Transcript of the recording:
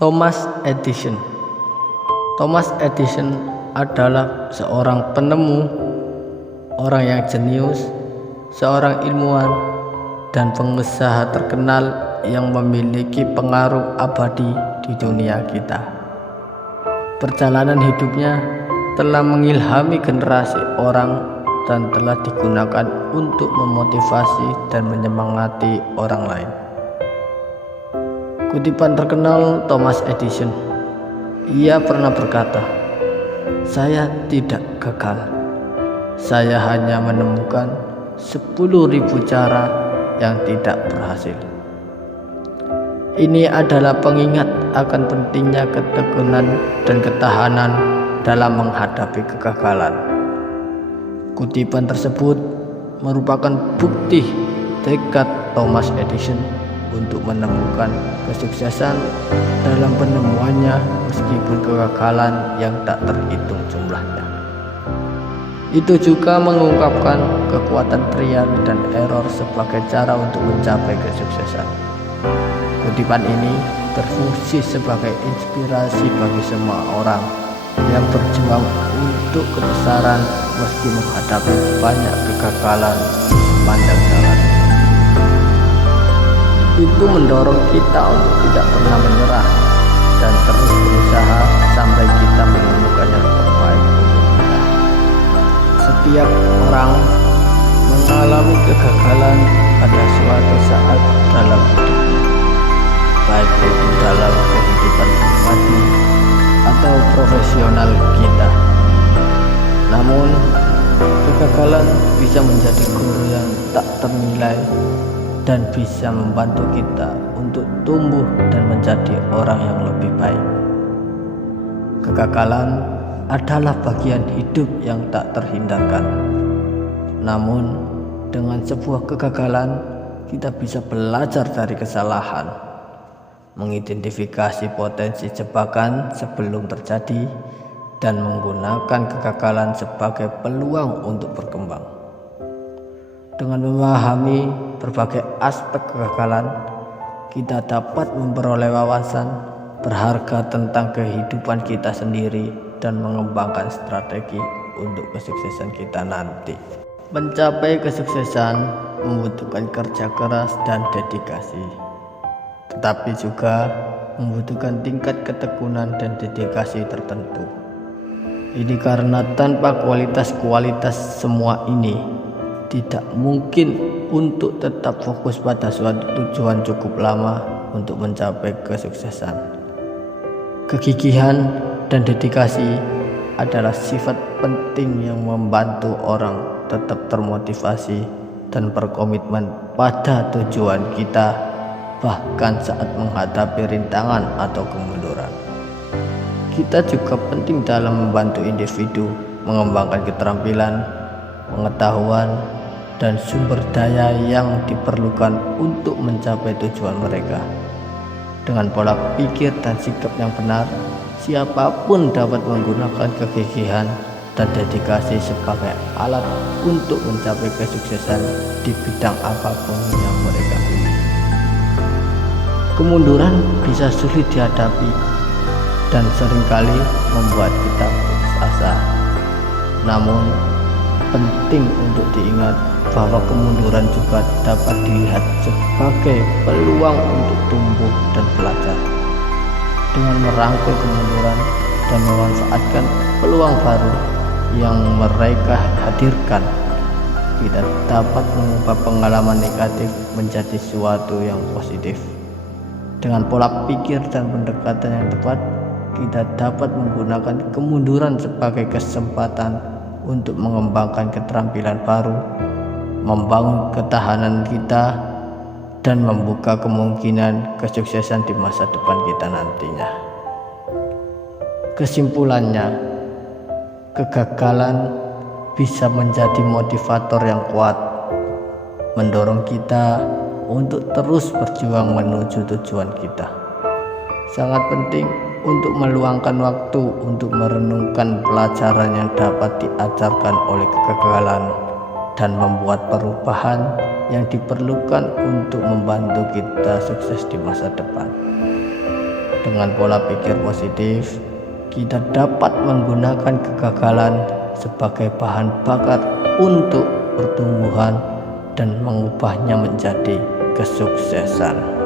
Thomas Edison. Thomas Edison adalah seorang penemu, orang yang jenius, seorang ilmuwan, dan pengusaha terkenal yang memiliki pengaruh abadi di dunia kita. Perjalanan hidupnya telah mengilhami generasi orang dan telah digunakan untuk memotivasi dan menyemangati orang lain. Kutipan terkenal Thomas Edison, ia pernah berkata, "Saya tidak gagal, saya hanya menemukan 10.000 cara yang tidak berhasil." Ini adalah pengingat akan pentingnya ketekunan dan ketahanan dalam menghadapi kegagalan. Kutipan tersebut merupakan bukti tekad Thomas Edison untuk menemukan kesuksesan dalam penemuannya meskipun kegagalan yang tak terhitung jumlahnya. Itu juga mengungkapkan kekuatan trial dan error sebagai cara untuk mencapai kesuksesan. Kutipan ini berfungsi sebagai inspirasi bagi semua orang yang berjuang untuk kebesaran meski menghadapi banyak kegagalan sepanjang jalan. Itu mendorong kita untuk tidak pernah menyerah dan terus berusaha sampai kita menemukan yang terbaik untuk kita. Setiap orang mengalami kegagalan pada suatu saat dalam hidupnya, baik itu dalam kehidupan pribadi atau profesional kita. Namun, kegagalan bisa menjadi guru yang tak ternilai dan bisa membantu kita untuk tumbuh dan menjadi orang yang lebih baik. Kegagalan adalah bagian hidup yang tak terhindarkan. Namun, dengan sebuah kegagalan, kita bisa belajar dari kesalahan, mengidentifikasi potensi jebakan sebelum terjadi, dan menggunakan kegagalan sebagai peluang untuk berkembang. Dengan memahami berbagai aspek kegagalan, kita dapat memperoleh wawasan berharga tentang kehidupan kita sendiri dan mengembangkan strategi untuk kesuksesan kita nanti. Mencapai kesuksesan membutuhkan kerja keras dan dedikasi, tetapi juga membutuhkan tingkat ketekunan dan dedikasi tertentu. Ini karena tanpa kualitas semua ini tidak mungkin untuk tetap fokus pada suatu tujuan cukup lama untuk mencapai kesuksesan. Kegigihan dan dedikasi adalah sifat penting yang membantu orang tetap termotivasi dan berkomitmen pada tujuan kita, bahkan saat menghadapi rintangan atau kemunduran. Kita juga penting dalam membantu individu mengembangkan keterampilan, pengetahuan, dan sumber daya yang diperlukan untuk mencapai tujuan mereka. Dengan pola pikir dan sikap yang benar, siapapun dapat menggunakan kegigihan dan dedikasi sebagai alat untuk mencapai kesuksesan di bidang apapun yang mereka pilih. Kemunduran bisa sulit dihadapi dan seringkali membuat kita putus asa. Namun, penting untuk diingat bahwa kemunduran juga dapat dilihat sebagai peluang untuk tumbuh dan belajar. Dengan merangkul kemunduran dan memanfaatkan peluang baru yang mereka hadirkan, kita dapat mengubah pengalaman negatif menjadi sesuatu yang positif. Dengan pola pikir dan pendekatan yang tepat, kita dapat menggunakan kemunduran sebagai kesempatan untuk mengembangkan keterampilan baru, membangun ketahanan kita, dan membuka kemungkinan kesuksesan di masa depan kita nantinya. Kesimpulannya, kegagalan bisa menjadi motivator yang kuat, mendorong kita untuk terus berjuang menuju tujuan kita. Sangat penting untuk meluangkan waktu untuk merenungkan pelajaran yang dapat diajarkan oleh kegagalan dan membuat perubahan yang diperlukan untuk membantu kita sukses di masa depan. Dengan pola pikir positif, kita dapat menggunakan kegagalan sebagai bahan bakar untuk pertumbuhan dan mengubahnya menjadi kesuksesan.